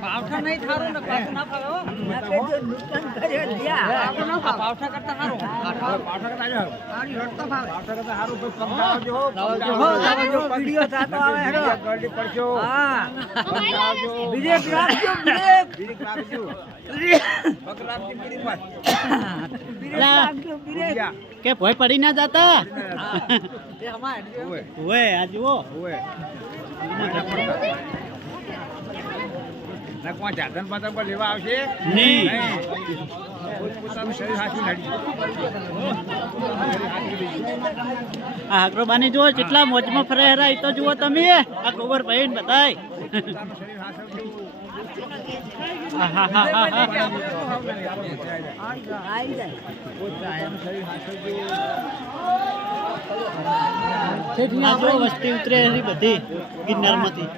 પાવઠા નહીં થારું ને પાવઠા ના ફાવે હો નુકસાન કરે દિયા પાવઠા કરતા સારું પાવઠા કરતા જો આની રટ તો ફાવે પાવઠા કરતા સારું કોઈ સમજાવજો સમજાવજો વિડિયો થાતો આવે હેડો ગળડી પડજો હા બીજે રાખજો બીજે રાખજો બકરાપજી બીડી પર કે ભોય પડી ના જાતા એ અમાર ઓએ આ જુઓ ઓએ ના કોણ જાદન પાતા પર લેવા આવશે નહીં પોતાનું શરીર હાથી લડી આ અગ્રબાની જુઓ કેટલા મોજમાં ફરે હેરા એ તો જુઓ તમે આ ગોબર ભાઈ ને બધાય પોતાનું શરીર હાથવજો વસ્તી ઉતરે બધી ગિરનાર માંથી